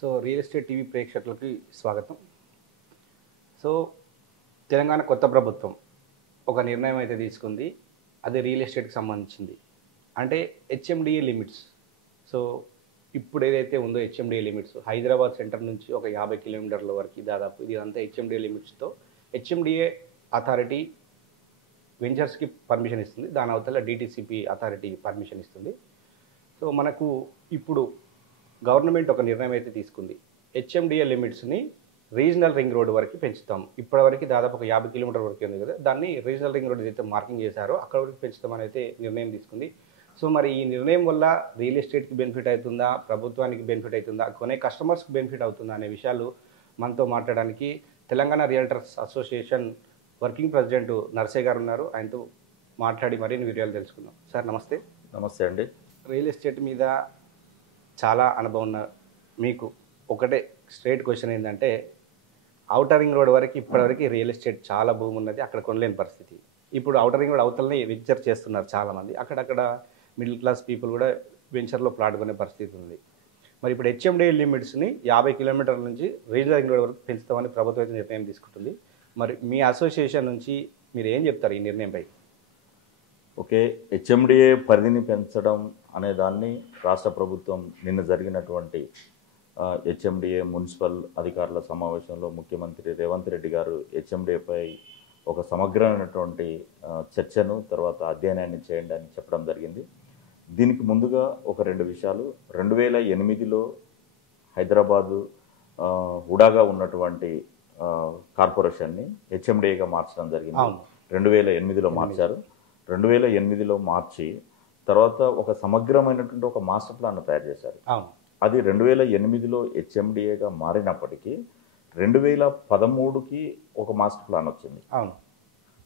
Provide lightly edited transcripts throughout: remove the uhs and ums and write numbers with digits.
So real estate TV ప్రేక్షకులకి స్వాగతం. So Telangana కొత్త ప్రభుత్వం ఒక నిర్ణయం అయితే తీసుకుంది. అది రియల్ ఎస్టేట్కి సంబంధించింది. అంటే హెచ్ఎండిఏ లిమిట్స్. సో ఇప్పుడు ఏదైతే ఉందో హెచ్ఎండిఏ లిమిట్స్ హైదరాబాద్ సెంటర్ నుంచి ఒక 50 కిలోమీటర్ల వరకు దాదాపు ఇది అంతా హెచ్ఎండిఏ లిమిట్స్తో హెచ్ఎండిఏ అథారిటీ వెంచర్స్కి పర్మిషన్ ఇస్తుంది. దాని అవతల డిటిసిపి అథారిటీ పర్మిషన్ ఇస్తుంది. సో మనకు ఇప్పుడు గవర్నమెంట్ ఒక నిర్ణయం అయితే తీసుకుంది. హెచ్ఎండిఏ లిమిట్స్ని రీజనల్ రింగ్ రోడ్ వరకు పెంచుతాం. ఇప్పటివరకు దాదాపు ఒక 50 కిలోమీటర్ వరకు ఉంది కదా, దాన్ని రీజనల్ రింగ్ రోడ్ ఏదైతే మార్కింగ్ చేశారో అక్కడ వరకు పెంచుతామని అయితే నిర్ణయం తీసుకుంది. సో మరి ఈ నిర్ణయం వల్ల రియల్ ఎస్టేట్కి బెనిఫిట్ అవుతుందా, ప్రభుత్వానికి బెనిఫిట్ అవుతుందా, కొనే కస్టమర్స్కి బెనిఫిట్ అవుతుందా అనే విషయాలు మనతో మాట్లాడడానికి Telangana realtors association working president Narse గారు ఉన్నారు. ఆయనతో మాట్లాడి మరిన్ని వివరాలు తెలుసుకుందాం. సార్ నమస్తే. నమస్తే అండి. రియల్ ఎస్టేట్ మీద చాలా అనుభవం ఉన్న మీకు ఒకటే స్ట్రైట్ క్వశ్చన్ ఏంటంటే, ఔటర్ రింగ్ రోడ్ వరకు ఇప్పటివరకు రియల్ ఎస్టేట్ చాలా భూమి ఉన్నది, అక్కడ కొనలేని పరిస్థితి. ఇప్పుడు ఔటర్ రింగ్ రోడ్ అవతలనే వెంచర్ చేస్తున్నారు చాలామంది. అక్కడక్కడ మిడిల్ క్లాస్ పీపుల్ కూడా వెంచర్లో ప్లాట్ కొనే పరిస్థితి ఉంది. మరి ఇప్పుడు హెచ్ఎండిఏ లిమిట్స్ని 50 కిలోమీటర్ల నుంచి రీజనల్ రింగ్ రోడ్ వరకు పెంచుతామని ప్రభుత్వం అయితే నిర్ణయం తీసుకుంటుంది. మరి మీ అసోసియేషన్ నుంచి మీరు ఏం చెప్తారు ఈ నిర్ణయంపై? ఓకే, హెచ్ఎండిఏ పరిధిని పెంచడం అనే దాన్ని రాష్ట్ర ప్రభుత్వం నిన్న జరిగినటువంటి హెచ్ఎండిఏ మున్సిపల్ అధికారుల సమావేశంలో ముఖ్యమంత్రి రేవంత్ రెడ్డి గారు హెచ్ఎండిఏపై ఒక సమగ్రమైనటువంటి చర్చను తర్వాత అధ్యయనాన్ని చేయండి అని చెప్పడం జరిగింది. దీనికి ముందుగా ఒక 2 విషయాలు. 2008లో హైదరాబాదు హుడాగా ఉన్నటువంటి కార్పొరేషన్ని హెచ్ఎండిఏగా మార్చడం జరిగింది. 2008లో మార్చారు. 2008లో మార్చి తర్వాత ఒక సమగ్రమైనటువంటి ఒక మాస్టర్ ప్లాన్ తయారు చేశారు. అది 2008లో హెచ్ఎండిఏగా మారినప్పటికీ 2013కి ఒక మాస్టర్ ప్లాన్ వచ్చింది.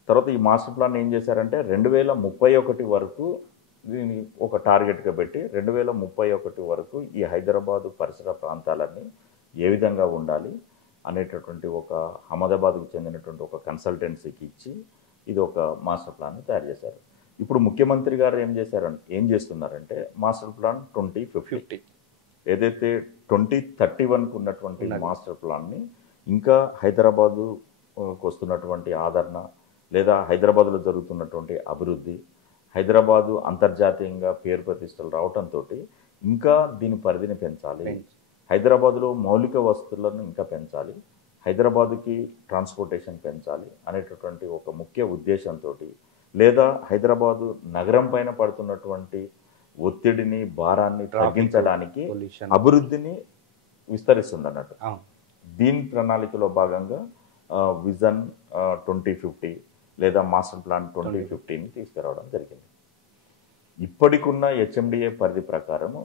తర్వాత ఈ మాస్టర్ ప్లాన్ ఏం చేశారంటే 2031 వరకు దీన్ని ఒక టార్గెట్గా పెట్టి 2031 వరకు ఈ హైదరాబాదు పరిసర ప్రాంతాలన్నీ ఏ విధంగా ఉండాలి అనేటటువంటి ఒక అహ్మదాబాద్కు చెందినటువంటి ఒక కన్సల్టెన్సీకి ఇచ్చి ఇది ఒక మాస్టర్ ప్లాన్ తయారు చేశారు. ఇప్పుడు ముఖ్యమంత్రి గారు ఏం చేస్తున్నారంటే మాస్టర్ ప్లాన్ 2050 ఏదైతే 2031కు ఉన్నటువంటి మాస్టర్ ప్లాన్ని ఇంకా హైదరాబాదుకు వస్తున్నటువంటి ఆదరణ లేదా హైదరాబాదులో జరుగుతున్నటువంటి అభివృద్ధి, హైదరాబాదు అంతర్జాతీయంగా పేరు ప్రతిష్టలు రావడంతో ఇంకా దీని పరిధిని పెంచాలి, హైదరాబాదులో మౌలిక వసతులను ఇంకా పెంచాలి, హైదరాబాదుకి ట్రాన్స్పోర్టేషన్ పెంచాలి అనేటటువంటి ఒక ముఖ్య ఉద్దేశంతో లేదా హైదరాబాదు నగరం పైన పడుతున్నటువంటి ఒత్తిడిని భారాన్ని తగ్గించడానికి అభివృద్ధిని విస్తరిస్తుంది అన్నట్టు. దీని ప్రణాళికలో భాగంగా విజన్ 2050 లేదా మాస్టర్ ప్లాన్ 2050ని తీసుకురావడం జరిగింది. ఇప్పటికున్న హెచ్ఎండిఏ పరిధి ప్రకారము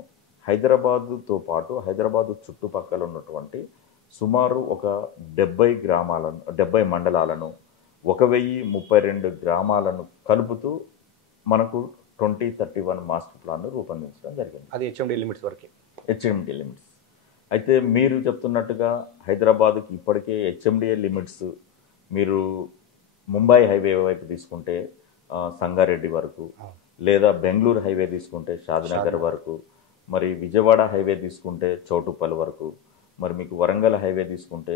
హైదరాబాదుతో పాటు హైదరాబాదు చుట్టుపక్కల ఉన్నటువంటి సుమారు ఒక 70 మండలాలను 1032 గ్రామాలను కలుపుతూ మనకు 2031 మాస్టర్ ప్లాన్ రూపొందించడం జరిగింది. అది హెచ్ఎండిఏ లిమిట్స్ వరకే. హెచ్ఎండిఏ లిమిట్స్ అయితే మీరు చెప్తున్నట్టుగా హైదరాబాదుకి ఇప్పటికే హెచ్ఎండిఏ లిమిట్స్ మీరు ముంబై హైవే వైపు తీసుకుంటే సంగారెడ్డి వరకు, లేదా బెంగళూరు హైవే తీసుకుంటే షాద్నగర్ వరకు, మరి విజయవాడ హైవే తీసుకుంటే చౌటుప్పల్ వరకు, మరి మీకు వరంగల్ హైవే తీసుకుంటే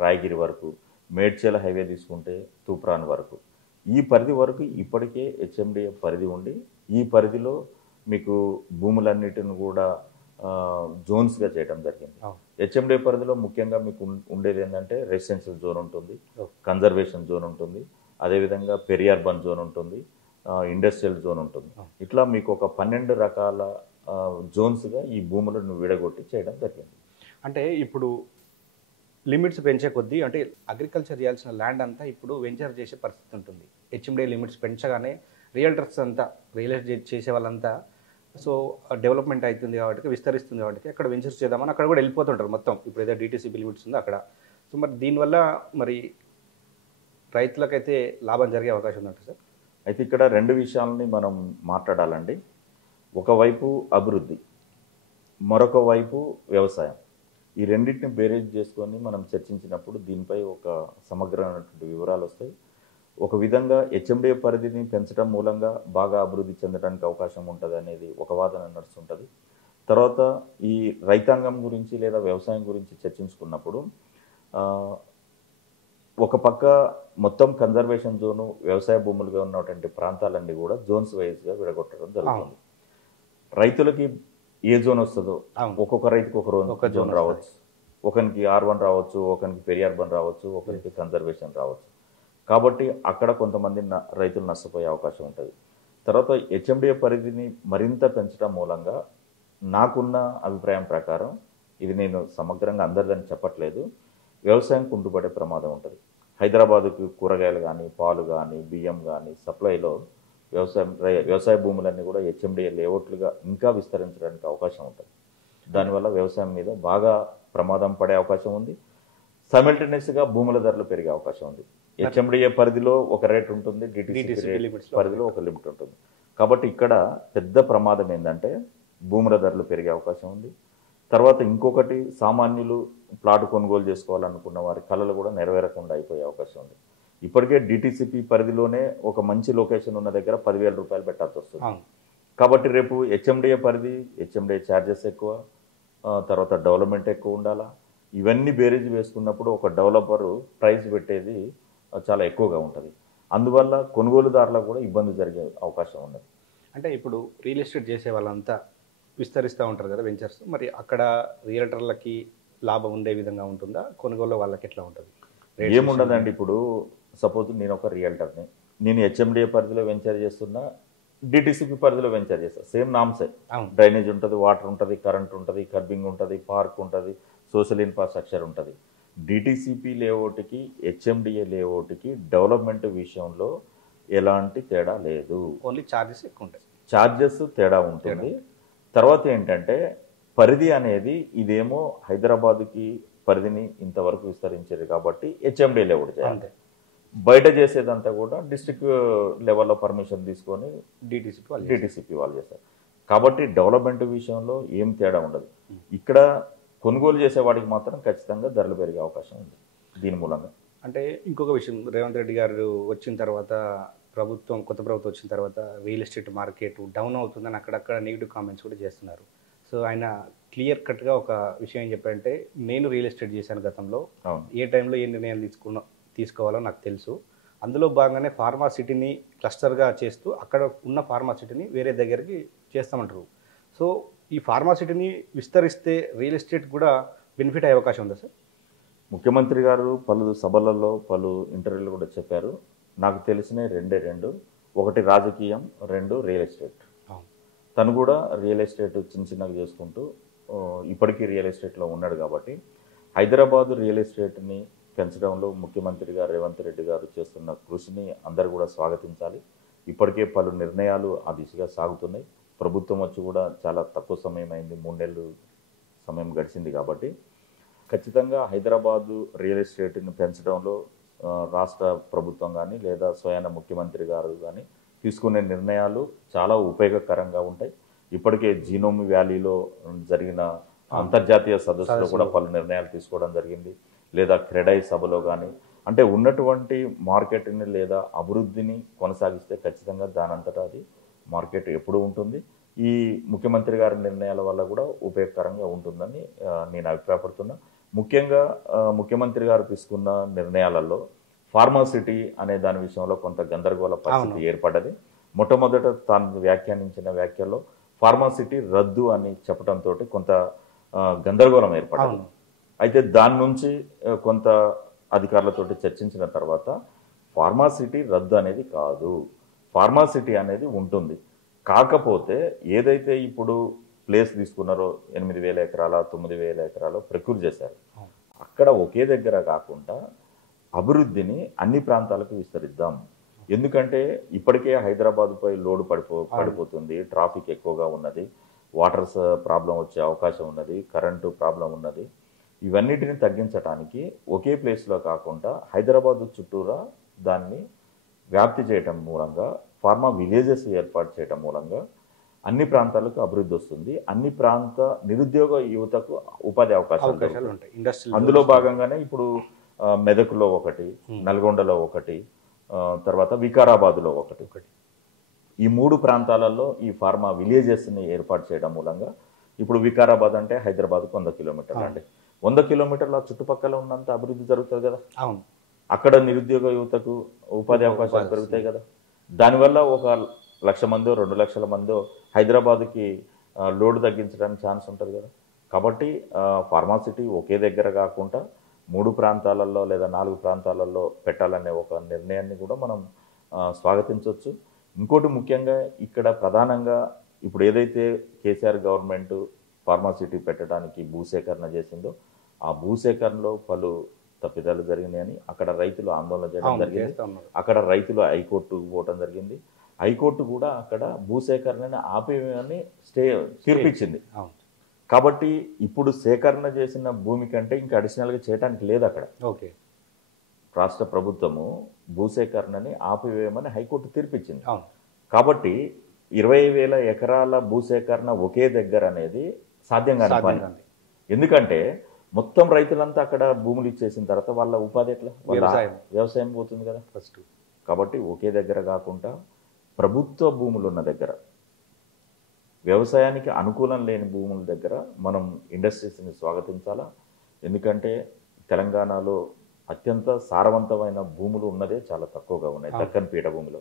రాయగిరి వరకు, మేడ్చల్ హైవే తీసుకుంటే తూప్రాన్ వరకు, ఈ పరిధి వరకు ఇప్పటికే హెచ్ఎండిఏ పరిధి ఉండి ఈ పరిధిలో మీకు భూములన్నిటిని కూడా జోన్స్గా చేయడం జరిగింది. హెచ్ఎండిఏ పరిధిలో ముఖ్యంగా మీకు ఉండేది ఏంటంటే రెసిడెన్షియల్ జోన్ ఉంటుంది, కన్జర్వేషన్ జోన్ ఉంటుంది, అదేవిధంగా పెరియార్బన్ జోన్ ఉంటుంది, ఇండస్ట్రియల్ జోన్ ఉంటుంది. ఇట్లా మీకు ఒక 12 రకాల జోన్స్గా ఈ భూములను విడగొట్టి చేయడం జరిగింది. అంటే ఇప్పుడు లిమిట్స్ పెంచే కొద్దీ అంటే అగ్రికల్చర్ చేయాల్సిన ల్యాండ్ అంతా ఇప్పుడు వెంచర్ చేసే పరిస్థితి ఉంటుంది. హెచ్ఎండిఏ లిమిట్స్ పెంచగానే రియల్టర్స్ అంతా రియల్ ఎస్టేట్ చేసే వాళ్ళంతా సో డెవలప్మెంట్ అవుతుంది కాబట్టి విస్తరిస్తుంది కాబట్టి అక్కడ వెంచర్స్ చేద్దామని అక్కడ కూడా వెళ్ళిపోతుంటారు మొత్తం. ఇప్పుడు ఏదో డిటిసిపి లిమిట్స్ ఉందో అక్కడ. సో మరి దీనివల్ల మరి రైతులకైతే లాభం జరిగే అవకాశం ఉందంట సార్. అయితే ఇక్కడ 2 విషయాలని మనం మాట్లాడాలండి. ఒకవైపు అభివృద్ధి, మరొక వైపు వ్యవసాయం. ఈ రెండింటిని బేరేజ్ చేసుకొని మనం చర్చించినప్పుడు దీనిపై ఒక సమగ్రమైనటువంటి వివరాలు వస్తాయి. ఒక విధంగా హెచ్ఎండిఏ పరిధిని పెంచడం మూలంగా బాగా అభివృద్ధి చెందడానికి అవకాశం ఉంటుంది అనేది ఒక వాదన నడుస్తుంటుంది. తర్వాత ఈ రైతాంగం గురించి లేదా వ్యవసాయం గురించి చర్చించుకున్నప్పుడు ఒక పక్క మొత్తం కన్జర్వేషన్ జోను వ్యవసాయ భూములుగా ఉన్నటువంటి ప్రాంతాలన్నీ కూడా జోన్స్ వైజ్గా విడగొట్టడం జరుగుతుంది. రైతులకి ఏ జోన్ వస్తుందో ఒక్కొక్క రైతుకి ఒక జోన్ రావచ్చు, ఒకరికి R1 రావచ్చు, ఒకరికి పెరియార్బన్ రావచ్చు, ఒకరికి కన్జర్వేషన్ రావచ్చు. కాబట్టి అక్కడ కొంతమంది రైతులు నష్టపోయే అవకాశం ఉంటుంది. తర్వాత HMDA పరిధిని మరింత పెంచడం మూలంగా నాకున్న అభిప్రాయం ప్రకారం, ఇది నేను సమగ్రంగా అందరిదని చెప్పట్లేదు, వ్యవసాయం కుంటుపడే ప్రమాదం ఉంటుంది. హైదరాబాదుకు కూరగాయలు కానీ, పాలు కానీ, బియ్యం కానీ సప్లైలో వ్యవసాయ భూములన్నీ కూడా HMDA లేఅవుట్లుగా ఇంకా విస్తరించడానికి అవకాశం ఉంటుంది. దానివల్ల వ్యవసాయం మీద బాగా ప్రమాదం పడే అవకాశం ఉంది. సైమల్టేనియస్గా భూముల ధరలు పెరిగే అవకాశం ఉంది. HMDA పరిధిలో ఒక రేట్ ఉంటుంది, DTCP పరిధిలో ఒక లిమిట్ ఉంటుంది. కాబట్టి ఇక్కడ పెద్ద ప్రమాదం ఏంటంటే భూముల ధరలు పెరిగే అవకాశం ఉంది. తర్వాత ఇంకొకటి, సామాన్యులు ప్లాట్ కొనుగోలు చేసుకోవాలనుకున్న వారి కళలు కూడా నెరవేరకుండా అయిపోయే అవకాశం ఉంది. ఇప్పటికే DTCP పరిధిలోనే ఒక మంచి లొకేషన్ ఉన్న దగ్గర 10,000 రూపాయలు పెట్టాల్సి వస్తుంది. కాబట్టి రేపు HMDA పరిధి, HMDA ఛార్జెస్ ఎక్కువ, తర్వాత డెవలప్మెంట్ ఎక్కువ ఉండాలా, ఇవన్నీ బేరేజ్ వేసుకున్నప్పుడు ఒక డెవలపరు ప్రైస్ పెట్టేది చాలా ఎక్కువగా ఉంటుంది. అందువల్ల కొనుగోలుదారులకు కూడా ఇబ్బంది జరిగే అవకాశం ఉన్నది. అంటే ఇప్పుడు రియల్ ఎస్టేట్ చేసే వాళ్ళంతా విస్తరిస్తూ ఉంటారు కదా వెంచర్స్, మరి అక్కడ రియల్టర్లకి లాభం ఉండే విధంగా ఉంటుందా, కొనుగోలు వాళ్ళకి ఎట్లా ఉంటుంది? ఏముండదండి. ఇప్పుడు సపోజ్ నేను ఒక రియల్టర్ని, నేను HMDA పరిధిలో వెంచర్ చేస్తున్నా, DTCP పరిధిలో వెంచర్ చేస్తా, సేమ్ నామ్సే, డ్రైనేజ్ ఉంటుంది, వాటర్ ఉంటుంది, కరెంట్ ఉంటుంది, కర్బింగ్ ఉంటుంది, పార్క్ ఉంటుంది, సోషల్ ఇన్ఫ్రాస్ట్రక్చర్ ఉంటుంది. DTCP లేఅవుట్కి HMDA లేఅవుట్కి డెవలప్మెంట్ విషయంలో ఎలాంటి తేడా లేదు. ఓన్లీ ఛార్జెస్ ఎక్కువ ఉంటాయి, ఛార్జెస్ తేడా ఉంటుంది. తర్వాత ఏంటంటే పరిధి అనేది, ఇదేమో హైదరాబాద్కి పరిధిని ఇంతవరకు విస్తరించారు కాబట్టి HMDA లేఅవుట్ చేయాలి. బయట చేసేదంతా కూడా డిస్ట్రిక్ట్ లెవెల్లో పర్మిషన్ తీసుకొని DTCP వాళ్ళు చేస్తారు. కాబట్టి డెవలప్మెంట్ విషయంలో ఏం తేడా ఉండదు. ఇక్కడ కొనుగోలు చేసే వాడికి మాత్రం ఖచ్చితంగా ధరలు పెరిగే అవకాశం ఉంది దీని మూలంగా. అంటే ఇంకొక విషయం, రేవంత్ రెడ్డి గారు వచ్చిన తర్వాత, కొత్త ప్రభుత్వం వచ్చిన తర్వాత రియల్ ఎస్టేట్ మార్కెట్ డౌన్ అవుతుందని అక్కడక్కడ నెగిటివ్ కామెంట్స్ కూడా చేస్తున్నారు. సో ఆయన క్లియర్ కట్గా ఒక విషయం ఏం చెప్పారంటే, నేను రియల్ ఎస్టేట్ చేశాను గతంలో, ఏ టైంలో ఏ నిర్ణయాలు తీసుకోవాలో నాకు తెలుసు, అందులో భాగంగానే ఫార్మాసిటీని క్లస్టర్గా చేస్తూ అక్కడ ఉన్న ఫార్మాసిటీని వేరే దగ్గరికి చేస్తామంటారు. సో ఈ ఫార్మాసిటీని విస్తరిస్తే రియల్ ఎస్టేట్ కూడా బెనిఫిట్ అయ్యే అవకాశం ఉందా సార్? ముఖ్యమంత్రి గారు పలు సభలలో, పలు ఇంటర్వ్యూలు కూడా చెప్పారు. నాకు తెలిసిన రెండు, ఒకటి రాజకీయం, 2 రియల్ ఎస్టేట్. తను కూడా రియల్ ఎస్టేట్ చిన్నగా చేసుకుంటూ ఇప్పటికీ రియల్ ఎస్టేట్లో ఉన్నాడు. కాబట్టి హైదరాబాద్ రియల్ ఎస్టేట్ని పెంచడంలో ముఖ్యమంత్రి గారు రేవంత్ రెడ్డి గారు చేస్తున్న కృషిని అందరూ కూడా స్వాగతించాలి. ఇప్పటికే పలు నిర్ణయాలు ఆ దిశగా సాగుతున్నాయి. ప్రభుత్వం వచ్చి కూడా చాలా తక్కువ సమయం అయింది, 3 నెలలు సమయం గడిచింది. కాబట్టి ఖచ్చితంగా హైదరాబాదు రియల్ ఎస్టేట్ని పెంచడంలో రాష్ట్ర ప్రభుత్వం కానీ లేదా స్వయాన ముఖ్యమంత్రి గారు కానీ తీసుకునే నిర్ణయాలు చాలా ఉపయోగకరంగా ఉంటాయి. ఇప్పటికే జీనోమ్ వ్యాలీలో జరిగిన అంతర్జాతీయ సదస్సులో కూడా పలు నిర్ణయాలు తీసుకోవడం జరిగింది. లేదా క్రెడై సభలో కానీ, అంటే ఉన్నటువంటి మార్కెట్ని లేదా అభివృద్ధిని కొనసాగిస్తే ఖచ్చితంగా దానంతటా అది మార్కెట్ ఎప్పుడు ఉంటుంది. ఈ ముఖ్యమంత్రి గారి నిర్ణయాల వల్ల కూడా ఉపయోగకరంగా ఉంటుందని నేను అభిప్రాయపడుతున్నా. ముఖ్యంగా ముఖ్యమంత్రి గారు తీసుకున్న నిర్ణయాలలో ఫార్మాసిటీ అనే దాని విషయంలో కొంత గందరగోళ పరిస్థితి ఏర్పడ్డది. మొట్టమొదట తాను వ్యాఖ్యానించిన వ్యాఖ్యలో ఫార్మాసిటీ రద్దు అని చెప్పడంతో కొంత గందరగోళం ఏర్పడింది. అయితే దాని నుంచి కొంత అధికారులతో చర్చించిన తర్వాత ఫార్మాసిటీ రద్దు అనేది కాదు, ఫార్మాసిటీ అనేది ఉంటుంది. కాకపోతే ఏదైతే ఇప్పుడు ప్లేస్ తీసుకున్నారో 8,000 ఎకరాల 9,000 ఎకరాలు ప్రక్యూర్ చేశారు, అక్కడ ఒకే దగ్గర కాకుండా అభివృద్ధిని అన్ని ప్రాంతాలకు విస్తరిద్దాం. ఎందుకంటే ఇప్పటికే హైదరాబాద్పై లోడ్ పడిపోతుంది, ట్రాఫిక్ ఎక్కువగా ఉన్నది, వాటర్స్ ప్రాబ్లం వచ్చే అవకాశం ఉన్నది, కరెంటు ప్రాబ్లం ఉన్నది. ఇవన్నిటిని తగ్గించడానికి ఒకే ప్లేస్లో కాకుండా హైదరాబాద్ చుట్టూరా దాన్ని వ్యాప్తి చేయటం మూలంగా, ఫార్మా విలేజెస్ ఏర్పాటు చేయటం మూలంగా అన్ని ప్రాంతాలకు అభివృద్ధి వస్తుంది. అన్ని ప్రాంత నిరుద్యోగ యువతకు ఉపాధి అవకాశాలు ఉంటాయి. అందులో భాగంగానే ఇప్పుడు మెదక్లో ఒకటి, నల్గొండలో ఒకటి, తర్వాత వికారాబాద్లో ఒకటి, ఈ 3 ప్రాంతాలలో ఈ ఫార్మా విలేజెస్ని ఏర్పాటు చేయడం మూలంగా ఇప్పుడు వికారాబాద్ అంటే హైదరాబాద్కు 100 కిలోమీటర్లు అండి. 100 కిలోమీటర్ల చుట్టుపక్కల ఉన్నంత అభివృద్ధి జరుగుతుంది కదా. అవును. అక్కడ నిరుద్యోగ యువతకు ఉపాధి అవకాశాలు పెరుగుతాయి కదా. దానివల్ల 1,00,000 మందో 2,00,000 మందో హైదరాబాద్కి లోడ్ తగ్గించడానికి ఛాన్స్ ఉంటుంది కదా. కాబట్టి ఫార్మాసిటీ ఒకే దగ్గర కాకుండా 3 ప్రాంతాలలో లేదా 4 ప్రాంతాలలో పెట్టాలనే ఒక నిర్ణయాన్ని కూడా మనం స్వాగతించవచ్చు. ఇంకోటి ముఖ్యంగా ఇక్కడ ప్రధానంగా ఇప్పుడు ఏదైతే కేసీఆర్ గవర్నమెంట్ ఫార్మాసిటీ పెట్టడానికి భూసేకరణ చేసిందో ఆ భూసేకరణలో పలు తప్పిదాలు జరిగినాయని అక్కడ రైతులు ఆందోళన చేయడం జరిగింది. అక్కడ రైతులు హైకోర్టుకు పోవడం జరిగింది. హైకోర్టు కూడా అక్కడ భూసేకరణని ఆపేయమని తీర్పిచ్చింది. కాబట్టి ఇప్పుడు సేకరణ చేసిన భూమి కంటే ఇంకా అడిషనల్గా చేయడానికి లేదు అక్కడ. ఓకే. రాష్ట్ర ప్రభుత్వము భూసేకరణని ఆపివేయమని హైకోర్టు తీర్పిచ్చింది. కాబట్టి 20,000 ఎకరాల భూసేకరణ ఒకే దగ్గర అనేది సాధ్యం కాని పని. ఎందుకంటే మొత్తం రైతులంతా అక్కడ భూములు ఇచ్చేసిన తర్వాత వాళ్ళ ఉపాధి ఎట్లా, వ్యవసాయం పోతుంది కదా ఫస్ట్. కాబట్టి ఒకే దగ్గర కాకుండా ప్రభుత్వ భూములు ఉన్న దగ్గర, వ్యవసాయానికి అనుకూలం లేని భూముల దగ్గర మనం ఇండస్ట్రీస్ని స్వాగతించాలా. ఎందుకంటే తెలంగాణలో అత్యంత సారవంతమైన భూములు ఉన్నదే చాలా తక్కువగా ఉన్నాయి దక్కన్ పీఠభూమిలో.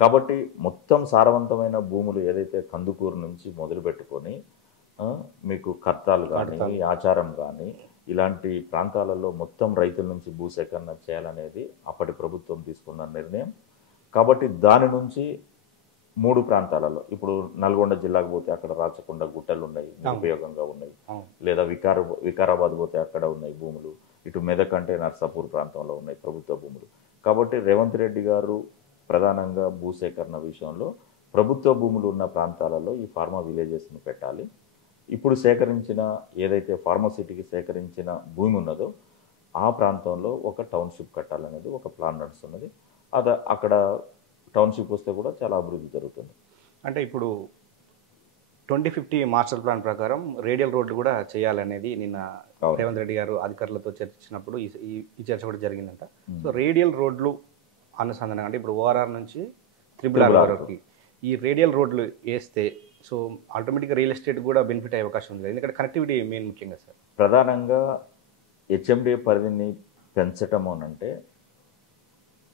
కాబట్టి మొత్తం సారవంతమైన భూములు ఏదైతే కందుకూరు నుంచి మొదలు పెట్టుకొని మీకు కర్తాలు కానీ ఆచారం కానీ ఇలాంటి ప్రాంతాలలో మొత్తం రైతుల నుంచి భూసేకరణ చేయాలనేది అప్పటి ప్రభుత్వం తీసుకున్న నిర్ణయం. కాబట్టి దాని నుంచి 3 ప్రాంతాలలో ఇప్పుడు నల్గొండ జిల్లాకు పోతే అక్కడ రాచకొండ గుట్టలు ఉన్నాయి, ఉపయోగంగా ఉన్నాయి. లేదా వికారాబాద్ పోతే అక్కడ ఉన్నాయి భూములు. ఇటు మెదక్ అంటే నర్సాపూర్ ప్రాంతంలో ఉన్నాయి ప్రభుత్వ భూములు. కాబట్టి రేవంత్ రెడ్డి గారు ప్రధానంగా భూసేకరణ విషయంలో ప్రభుత్వ భూములు ఉన్న ప్రాంతాలలో ఈ ఫార్మా విలేజెస్ని పెట్టాలి. ఇప్పుడు సేకరించిన ఏదైతే ఫార్మాసిటీకి సేకరించిన భూమి ఉన్నదో ఆ ప్రాంతంలో ఒక టౌన్షిప్ కట్టాలనేది ఒక ప్లాన్ నడుస్తున్నది. అక్కడ టౌన్షిప్ వస్తే కూడా చాలా అభివృద్ధి జరుగుతుంది. అంటే ఇప్పుడు 2050 మాస్టర్ ప్లాన్ ప్రకారం రేడియల్ రోడ్లు కూడా చేయాలనేది నిన్న రేవంత్ రెడ్డి గారు అధికారులతో చర్చించినప్పుడు ఈ చర్చ కూడా జరిగిందంట. సో రేడియల్ రోడ్లు అనుసంధానం అంటే ఇప్పుడు ఓఆర్ఆర్ నుంచి త్రిబుల్ వరకు ఈ రేడియల్ రోడ్లు వేస్తే సో ఆటోమేటిక్గా రియల్ ఎస్టేట్ కూడా బెనిఫిట్ అయ్యే అవకాశం ఉంది. ఎందుకంటే కనెక్టివిటీ మెయిన్ ముఖ్యంగా సార్. ప్రధానంగా హెచ్ఎండిఏ పరిధిని పెంచటం అనంటే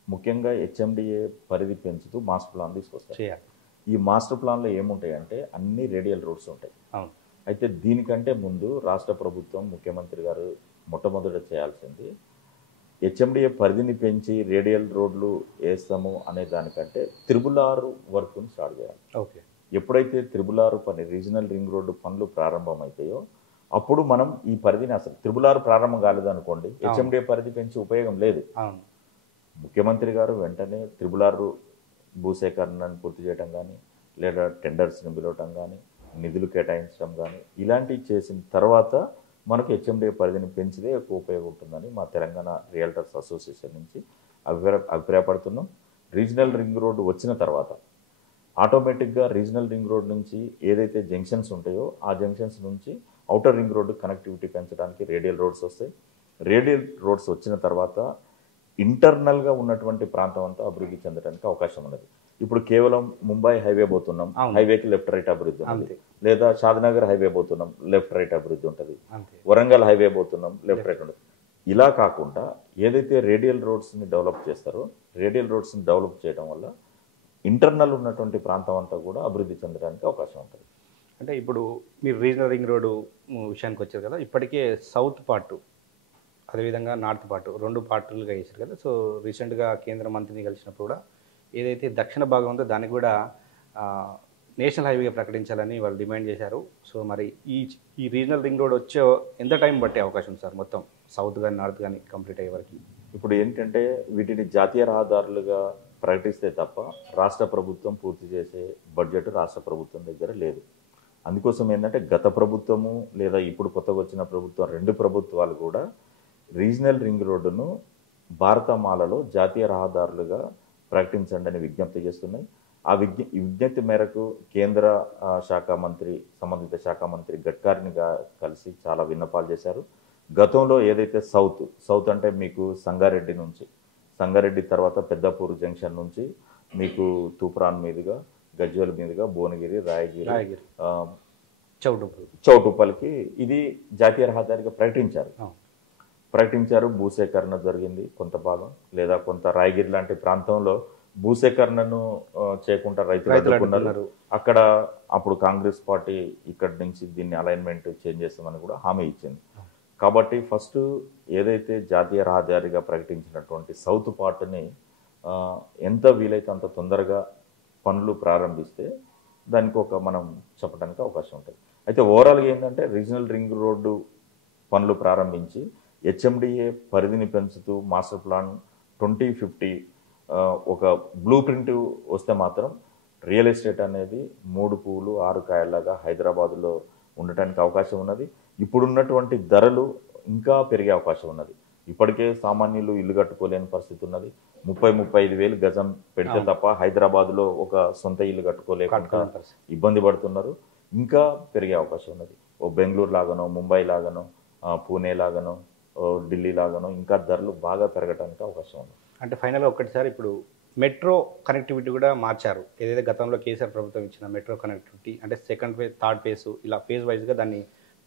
ముఖ్యంగా హెచ్ఎండిఏ పరిధి పెంచుతూ మాస్టర్ ప్లాన్ తీసుకొస్తారు. ఈ మాస్టర్ ప్లాన్లో ఏముంటాయంటే అన్ని రేడియల్ రోడ్స్ ఉంటాయి. అయితే దీనికంటే ముందు రాష్ట్ర ప్రభుత్వం ముఖ్యమంత్రి గారు మొట్టమొదట చేయాల్సింది హెచ్ఎండిఏ పరిధిని పెంచి రేడియల్ రోడ్లు వేస్తాము అనే దానికంటే త్రిబుల్-ఆర్ వర్క్ను స్టార్ట్ చేయాలి. ఓకే. ఎప్పుడైతే త్రిబుల్-ఆర్ పని రీజనల్ రింగ్ రోడ్డు పనులు ప్రారంభమవుతాయో అప్పుడు మనం ఈ పరిధిని అసలు త్రిబుల్-ఆర్ ప్రారంభం కాలేదనుకోండి హెచ్ఎండిఏ పరిధి పెంచి ఉపయోగం లేదు. ముఖ్యమంత్రి గారు వెంటనే త్రిబుల్-ఆర్ భూసేకరణను పూర్తి చేయడం కానీ లేదా టెండర్స్ని పిలవటం కానీ నిధులు కేటాయించడం కానీ ఇలాంటివి చేసిన తర్వాత మనకు హెచ్ఎండిఏ పరిధిని పెంచితే ఎక్కువ ఉపయోగం ఉంటుందని మా తెలంగాణ రియల్టర్స్ అసోసియేషన్ నుంచి అభిప్రాయపడుతున్నాం. రీజనల్ రింగ్ రోడ్డు వచ్చిన తర్వాత ఆటోమేటిక్గా రీజనల్ రింగ్ రోడ్ నుంచి ఏదైతే జంక్షన్స్ ఉంటాయో ఆ జంక్షన్స్ నుంచి అవుటర్ రింగ్ రోడ్డు కనెక్టివిటీ పెంచడానికి రేడియల్ రోడ్స్ వస్తాయి. రేడియల్ రోడ్స్ వచ్చిన తర్వాత ఇంటర్నల్గా ఉన్నటువంటి ప్రాంతం అంతా అభివృద్ధి చెందడానికి అవకాశం ఉన్నది. ఇప్పుడు కేవలం ముంబై హైవే పోతున్నాం, హైవేకి లెఫ్ట్ రైట్ అభివృద్ధి ఉంటుంది. లేదా షాద్నగర్ హైవే పోతున్నాం, లెఫ్ట్ రైట్ అభివృద్ధి ఉంటుంది. వరంగల్ హైవే పోతున్నాం, లెఫ్ట్ రైట్ ఉంటుంది. ఇలా కాకుండా ఏదైతే రేడియల్ రోడ్స్ని డెవలప్ చేస్తారో రేడియల్ రోడ్స్ని డెవలప్ చేయడం వల్ల ఇంటర్నల్ ఉన్నటువంటి ప్రాంతం అంతా కూడా అభివృద్ధి చెందడానికి అవకాశం ఉంటుంది. అంటే ఇప్పుడు మీరు రీజనల్ రింగ్ రోడ్డు విషయానికి వచ్చారు కదా, ఇప్పటికే సౌత్ పార్ట్ అదేవిధంగా నార్త్ పార్ట్ 2 పార్టులుగా వేసారు కదా. సో రీసెంట్గా కేంద్ర మంత్రిని కలిసినప్పుడు కూడా ఏదైతే దక్షిణ భాగం ఉందో దానికి కూడా నేషనల్ హైవేగా ప్రకటించాలని వాళ్ళు డిమాండ్ చేశారు. సో మరి ఈ రీజనల్ రింగ్ రోడ్ వచ్చే ఎంత టైం పట్టే అవకాశం సార్ మొత్తం సౌత్ కానీ నార్త్ కానీ కంప్లీట్ అయ్యే వరకు? ఇప్పుడు ఏంటంటే వీటిని జాతీయ రహదారులుగా ప్రకటిస్తే తప్ప రాష్ట్ర ప్రభుత్వం పూర్తి చేసే బడ్జెట్ రాష్ట్ర ప్రభుత్వం దగ్గర లేదు. అందుకోసం ఏంటంటే గత ప్రభుత్వము లేదా ఇప్పుడు కొత్తగా వచ్చిన ప్రభుత్వం 2 ప్రభుత్వాలు కూడా రీజనల్ రింగ్ రోడ్డును భారతమాలలో జాతీయ రహదారులుగా ప్రకటించండి అని విజ్ఞప్తి చేస్తున్నాయి. ఆ విజ్ఞప్తి మేరకు కేంద్ర సంబంధిత శాఖ మంత్రి గడ్కరీని కలిసి చాలా విన్నపాలు చేశారు. గతంలో ఏదైతే సౌత్ అంటే మీకు సంగారెడ్డి తర్వాత పెద్దపూర్ జంక్షన్ నుంచి మీకు తూప్రాన్ మీదుగా గజ్వేల్ మీదుగా భువనగిరి రాయగిరి చౌటుప్పల్కి ఇది జాతీయ రహదారిగా ప్రకటించారు. భూసేకరణ జరిగింది కొంత భాగం, లేదా కొంత రాయగిరి లాంటి ప్రాంతంలో భూసేకరణను చేయకుండా రైతులు అడ్డుకున్నారు. అక్కడ అప్పుడు కాంగ్రెస్ పార్టీ ఇక్కడి నుంచి దీన్ని అలైన్మెంట్ చేంజ్ చేస్తామని కూడా హామీ ఇచ్చింది. కాబట్టి ఫస్ట్ ఏదైతే జాతీయ రహదారిగా ప్రకటించినటువంటి సౌత్ పార్ట్ని ఎంత వీలైతే అంత తొందరగా పనులు ప్రారంభిస్తే దానికి మనం చెప్పడానికి అవకాశం ఉంటుంది. అయితే ఓవరాల్గా ఏంటంటే రీజనల్ రింగ్ రోడ్డు పనులు ప్రారంభించి హెచ్ఎండిఏ పరిధిని పెంచుతూ మాస్టర్ ప్లాన్ 2050 ఒక బ్లూ ప్రింట్ వస్తే మాత్రం రియల్ ఎస్టేట్ అనేది 3 పువ్వులు 6 కాయల్లాగా హైదరాబాద్లో ఉండటానికి అవకాశం ఉన్నది. ఇప్పుడున్నటువంటి ధరలు ఇంకా పెరిగే అవకాశం ఉన్నది. ఇప్పటికే సామాన్యులు ఇల్లు కట్టుకోలేని పరిస్థితి ఉన్నది. 30-35 వేలు గజం పెడితే తప్ప హైదరాబాద్లో ఒక సొంత ఇల్లు కట్టుకోలేకుండా ఇబ్బంది పడుతున్నారు. ఇంకా పెరిగే అవకాశం ఉన్నది. ఓ బెంగళూరు లాగానో, ముంబై లాగానో, పూణే లాగానో, ఢిల్లీ లాగానో ఇంకా ధరలు బాగా పెరగడానికి అవకాశం ఉంది. అంటే ఫైనల్గా ఒక్కటిసారి ఇప్పుడు మెట్రో కనెక్టివిటీ కూడా మార్చారు. ఏదైతే గతంలో కేసీఆర్ ప్రభుత్వం ఇచ్చిన మెట్రో కనెక్టివిటీ అంటే సెకండ్ ఫేజ్, థర్డ్ ఫేజ్ ఇలా ఫేజ్ వైజ్గా దాన్ని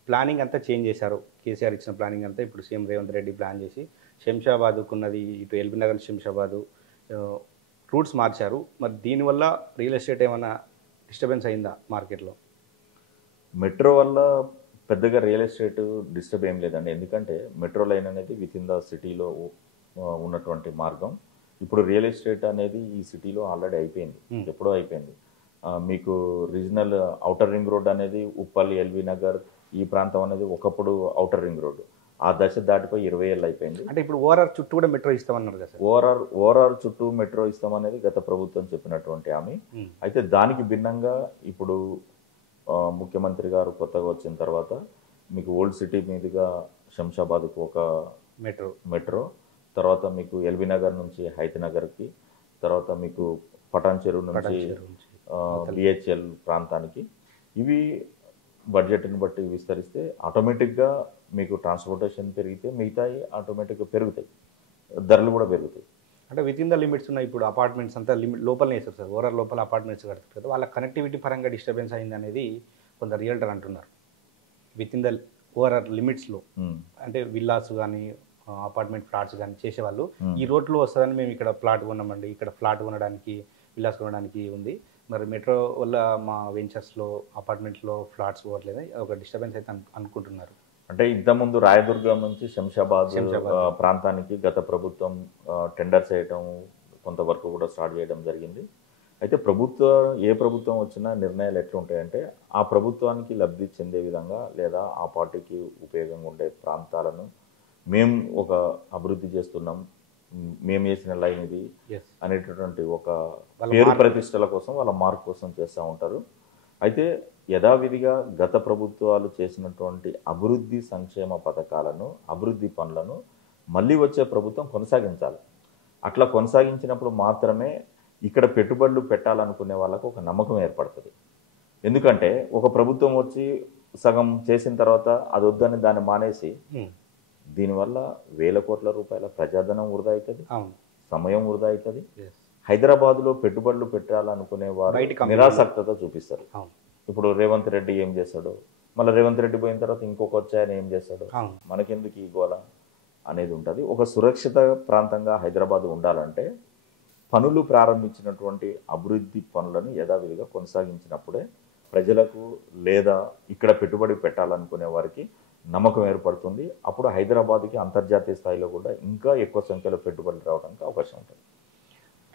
ప్లానింగ్ అంతా చేంజ్ చేశారు. కేసీఆర్ ఇచ్చిన ప్లానింగ్ అంతా ఇప్పుడు సీఎం రేవంత్ రెడ్డి ప్లాన్ చేసి శంషాబాద్కున్నది ఇటు ఎల్బీ నగర్ శంషాబాద్ రూట్స్ మార్చారు. మరి దీనివల్ల రియల్ ఎస్టేట్ ఏమైనా డిస్టర్బెన్స్ అయిందా మార్కెట్లో? మెట్రో వల్ల పెద్దగా రియల్ ఎస్టేట్ డిస్టర్బ్ ఏం లేదండి. ఎందుకంటే మెట్రో లైన్ అనేది విత్ ఇన్ ద సిటీలో ఉన్నటువంటి మార్గం. ఇప్పుడు రియల్ ఎస్టేట్ అనేది ఈ సిటీలో ఆల్రెడీ అయిపోయింది, ఎప్పుడో అయిపోయింది. మీకు రీజనల్ ఔటర్ రింగ్ రోడ్ అనేది ఉప్పల్, ఎల్బీ నగర్ ఈ ప్రాంతం అనేది ఒకప్పుడు ఔటర్ రింగ్ రోడ్డు. ఆ దశ దాటిపోయి 20 ఏళ్ళు అయిపోయింది. అంటే ఇప్పుడు ఓఆర్ఆర్ చుట్టూ కూడా మెట్రో ఇస్తామన్నారు కదా సార్? ఓఆర్ఆర్ చుట్టూ మెట్రో ఇస్తామనేది గత ప్రభుత్వం చెప్పినటువంటి హామీ. అయితే దానికి భిన్నంగా ఇప్పుడు ముఖ్యమంత్రి గారు కొత్తగా వచ్చిన తర్వాత మీకు ఓల్డ్ సిటీ మీదుగా శంషాబాద్కు ఒక మెట్రో, తర్వాత మీకు ఎల్బీ నగర్ నుంచి హైత్ నగర్కి, తర్వాత మీకు పటాన్ చెరువు నుంచి బిహెచ్ఎల్ ప్రాంతానికి, ఇవి బడ్జెట్ని బట్టి విస్తరిస్తే ఆటోమేటిక్గా మీకు ట్రాన్స్పోర్టేషన్ పెరిగితే మిగతాయి ఆటోమేటిక్గా పెరుగుతాయి, ధరలు కూడా పెరుగుతాయి. అంటే విత్ ఇన్ ద లిమిట్స్ ఉన్న ఇప్పుడు అపార్ట్మెంట్స్ అంతా లోపలనే వేస్తారు సార్. ఓవరాల్ లోపల అపార్ట్మెంట్స్ కడతారు కదా, వాళ్ళ కనెక్టివిటీ పరంగా డిస్టర్బెన్స్ అయింది అనేది కొంత రియల్టర్ అంటున్నారు. విత్ ఇన్ ద ఓవరాల్ లిమిట్స్లో అంటే విల్లాస్ కానీ అపార్ట్మెంట్ ఫ్లాట్స్ కానీ చేసేవాళ్ళు ఈ రోడ్లో వస్తుందని మేము ఇక్కడ ఫ్లాట్ కొన్నామండి, ఇక్కడ ఫ్లాట్ కొనడానికి విల్లాస్ కొనడానికి ఉంది, మరి మెట్రో వల్ల మా వెంచర్స్లో అపార్ట్మెంట్లో ఫ్లాట్స్ పోవట్లేదు ఒక డిస్టర్బెన్స్ అయితే అనుకుంటున్నారు. అంటే ఇంతకుముందు రాయదుర్గం నుంచి శంషాబాద్ ప్రాంతానికి గత ప్రభుత్వం టెండర్స్ వేయడం, కొంతవరకు కూడా స్టార్ట్ చేయడం జరిగింది. అయితే ఏ ప్రభుత్వం వచ్చినా నిర్ణయాలు ఎట్లుంటాయంటే ఆ ప్రభుత్వానికి లబ్ధి చెందే విధంగా లేదా ఆ పార్టీకి ఉపయోగంగా ఉండే ప్రాంతాలను మేము ఒక అభివృద్ధి చేస్తున్నాం, మేము వేసిన లైన్ ఇది అనేటటువంటి ఒక పేరు ప్రతిష్టల కోసం, వాళ్ళ మార్క్ కోసం చేస్తూ ఉంటారు. అయితే యథావిధిగా గత ప్రభుత్వాలు చేసినటువంటి అభివృద్ధి సంక్షేమ పథకాలను, అభివృద్ధి పనులను మళ్ళీ వచ్చే ప్రభుత్వం కొనసాగించాలి. అట్లా కొనసాగించినప్పుడు మాత్రమే ఇక్కడ పెట్టుబడులు పెట్టాలనుకునే వాళ్ళకు ఒక నమ్మకం ఏర్పడుతుంది. ఎందుకంటే ఒక ప్రభుత్వం వచ్చి సగం చేసిన తర్వాత అది వద్దని దాన్ని మానేసి దీనివల్ల వేల కోట్ల రూపాయల ప్రజాధనం వృధా అవుతుంది, సమయం వృధా అవుతుంది. హైదరాబాద్లో పెట్టుబడులు పెట్టాలనుకునే వారు నిరాసక్తత చూపిస్తారు. ఇప్పుడు రేవంత్ రెడ్డి ఏం చేస్తాడు, మళ్ళీ రేవంత్ రెడ్డి పోయిన తర్వాత ఇంకొక వచ్చాయని ఏం చేస్తాడు, మనకెందుకు ఈ గోల అనేది ఉంటుంది. ఒక సురక్షిత ప్రాంతంగా హైదరాబాద్ ఉండాలంటే పనులు ప్రారంభించినటువంటి అభివృద్ధి పనులను యథావిధిగా కొనసాగించినప్పుడే ప్రజలకు లేదా ఇక్కడ పెట్టుబడి పెట్టాలనుకునే వారికి నమ్మకం ఏర్పడుతుంది. అప్పుడు హైదరాబాద్కి అంతర్జాతీయ స్థాయిలో కూడా ఇంకా ఎక్కువ సంఖ్యలో పెట్టుబడులు రావడానికి అవకాశం ఉంటుంది.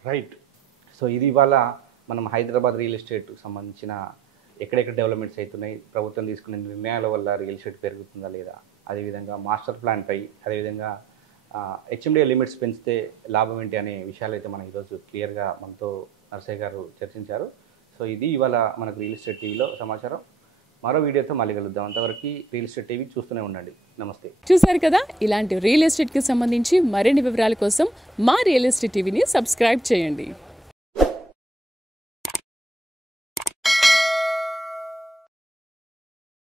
రైట్. సో ఇది ఇవాళ మనం హైదరాబాద్ రియల్ ఎస్టేట్కి సంబంధించిన ఎక్కడెక్కడ డెవలప్మెంట్స్ అవుతున్నాయి, ప్రభుత్వం తీసుకునే నిర్ణయాల వల్ల రియల్ ఎస్టేట్ పెరుగుతుందా లేదా, అదేవిధంగా మాస్టర్ ప్లాన్పై, అదేవిధంగా హెచ్ఎండిఏ లిమిట్స్ పెంచితే లాభం ఏంటి అనే విషయాలు అయితే మనం ఈరోజు క్లియర్గా మనతో నర్సయ్య గారు చర్చించారు. సో ఇది ఇవాళ మనకు రియల్ ఎస్టేట్ టీవీలో సమాచారం. మరో వీడియోతో మళ్ళీ కలుద్దాం. అంతవరకు రియల్ ఎస్టేట్ టీవీ చూస్తూనే ఉండండి. నమస్తే. చూసారు కదా, ఇలాంటి రియల్ ఎస్టేట్కి సంబంధించి మరిన్ని వివరాల కోసం మా రియల్ ఎస్టేట్ టీవీని సబ్స్క్రైబ్ చేయండి.